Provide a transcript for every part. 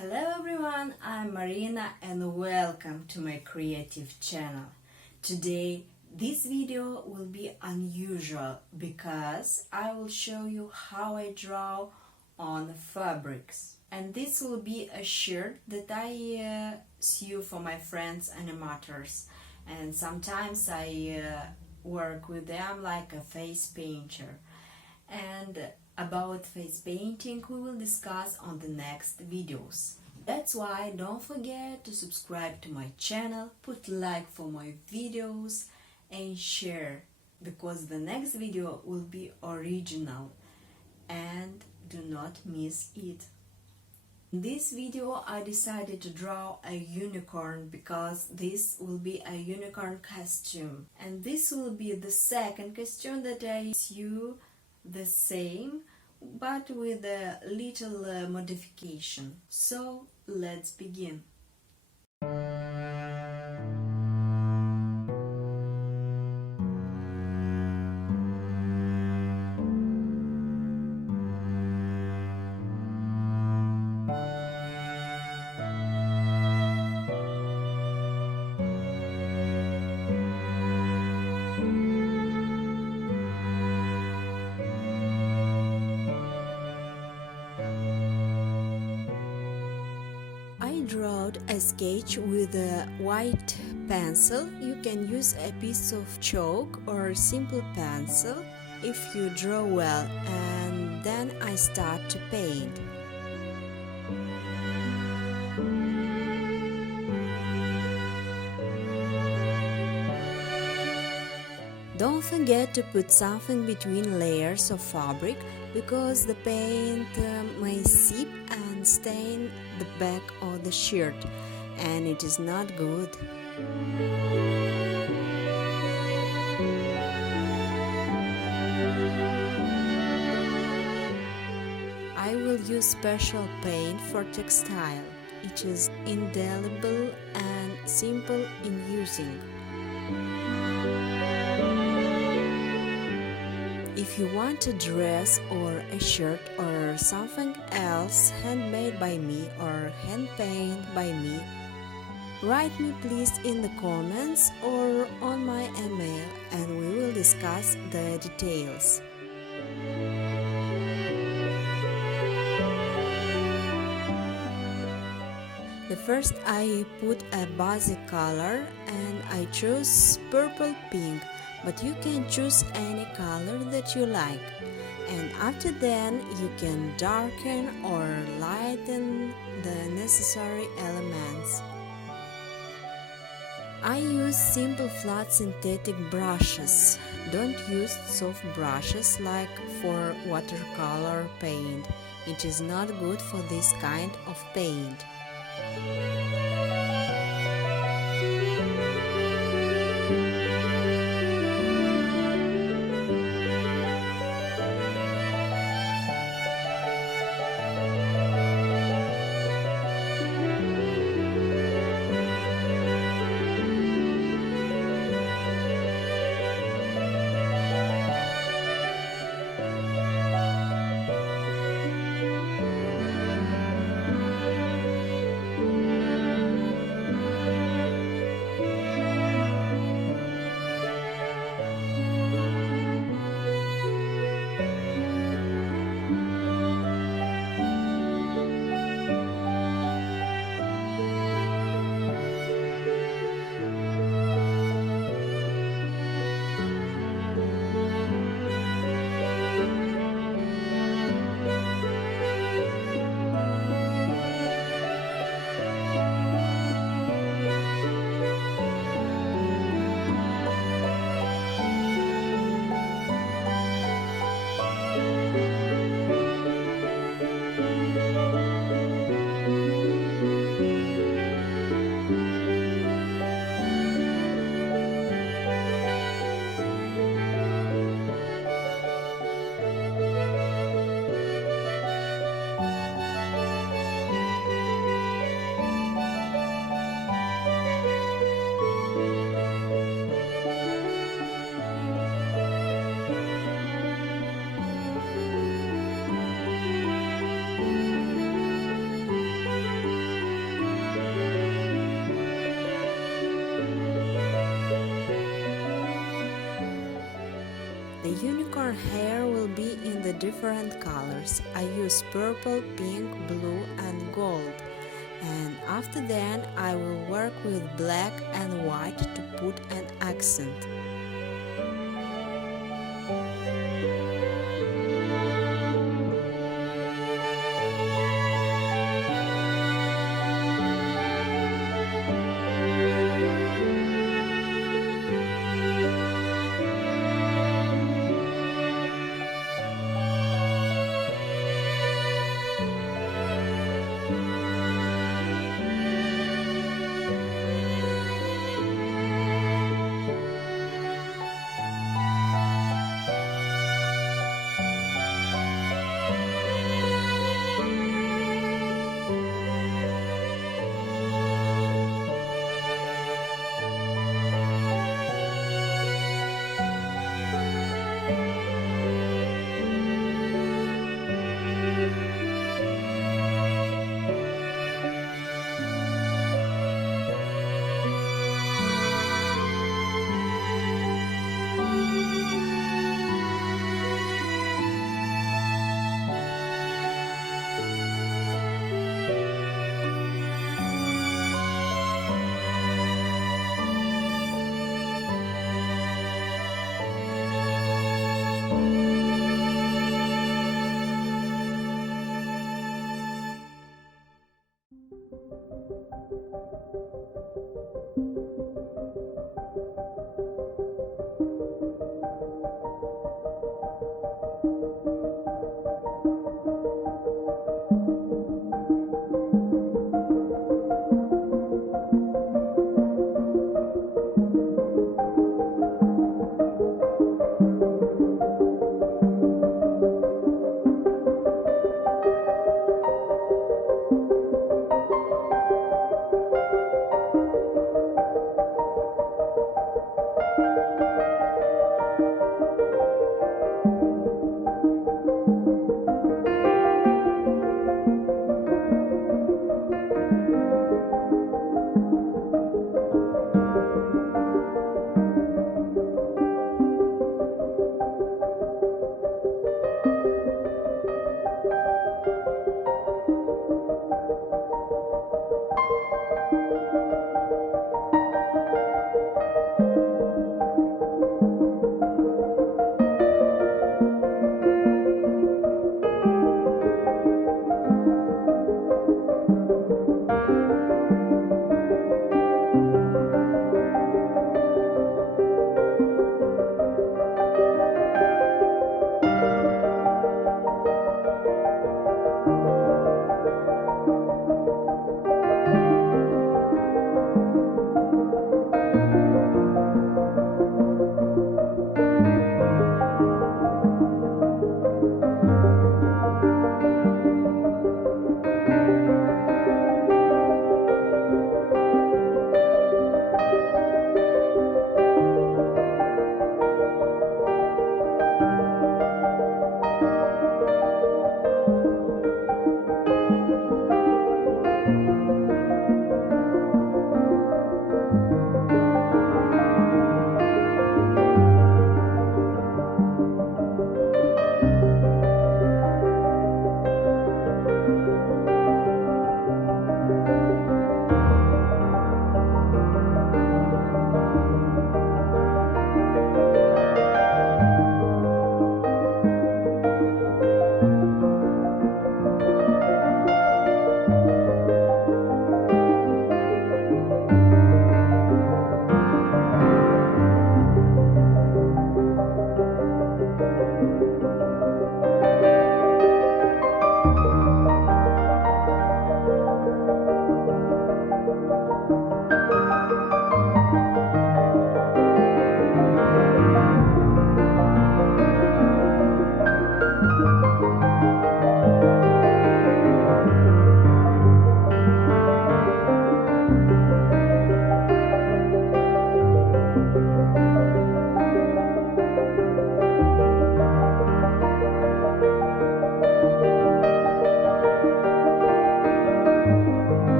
Hello everyone, I'm Marina and welcome to my creative channel. Today this video will be unusual because I will show you how I draw on fabrics. And this will be a shirt that I sew for my friends animators, and sometimes I work with them like a face painter. And about face painting we will discuss on the next videos. That's why don't forget to subscribe to my channel, put like for my videos and share, because the next video will be original and do not miss it. In this video I decided to draw a unicorn because this will be a unicorn costume, and this will be the second costume that I sew the same but with a little modification. So let's begin. I drew a sketch with a white pencil. You can use a piece of chalk or simple pencil if you draw well, and then I start to paint. Don't forget to put something between layers of fabric, because the paint may seep and stain the back of the shirt, and it is not good. I will use special paint for textile. It is indelible and simple in using. If you want a dress or a shirt or something else handmade by me or hand painted by me, write me please in the comments or on my email and we will discuss the details. The first I put a basic color and I chose purple pink, but you can choose any color that you like. And after then you can darken or lighten the necessary elements. I use simple flat synthetic brushes. Don't use soft brushes like for watercolor paint. It is not good for this kind of paint. unicorn hair will be in the different colors. I use purple, pink, blue and gold. And after that I will work with black and white to put an accent.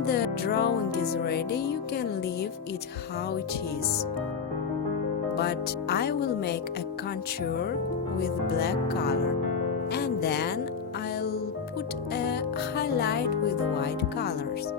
when the drawing is ready, you can leave it how it is. But I will make a contour with black color, and then I'll put a highlight with white colors.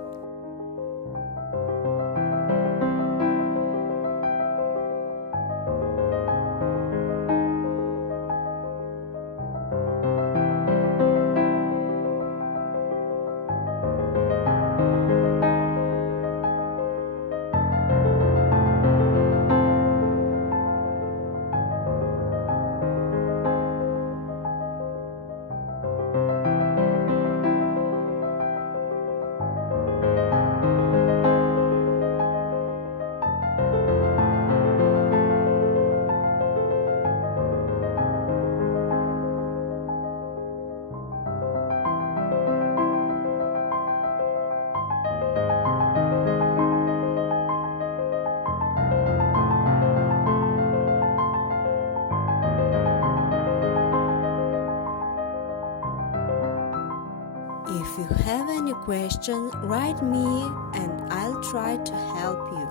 If you have any question, write me and I'll try to help you.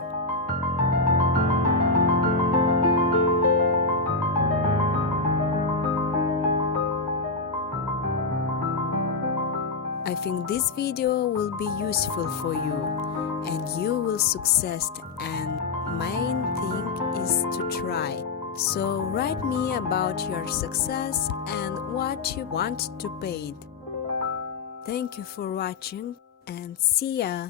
I think this video will be useful for you and you will succeed, and main thing is to try. So write me about your success and what you want to paint. Thank you for watching and see ya!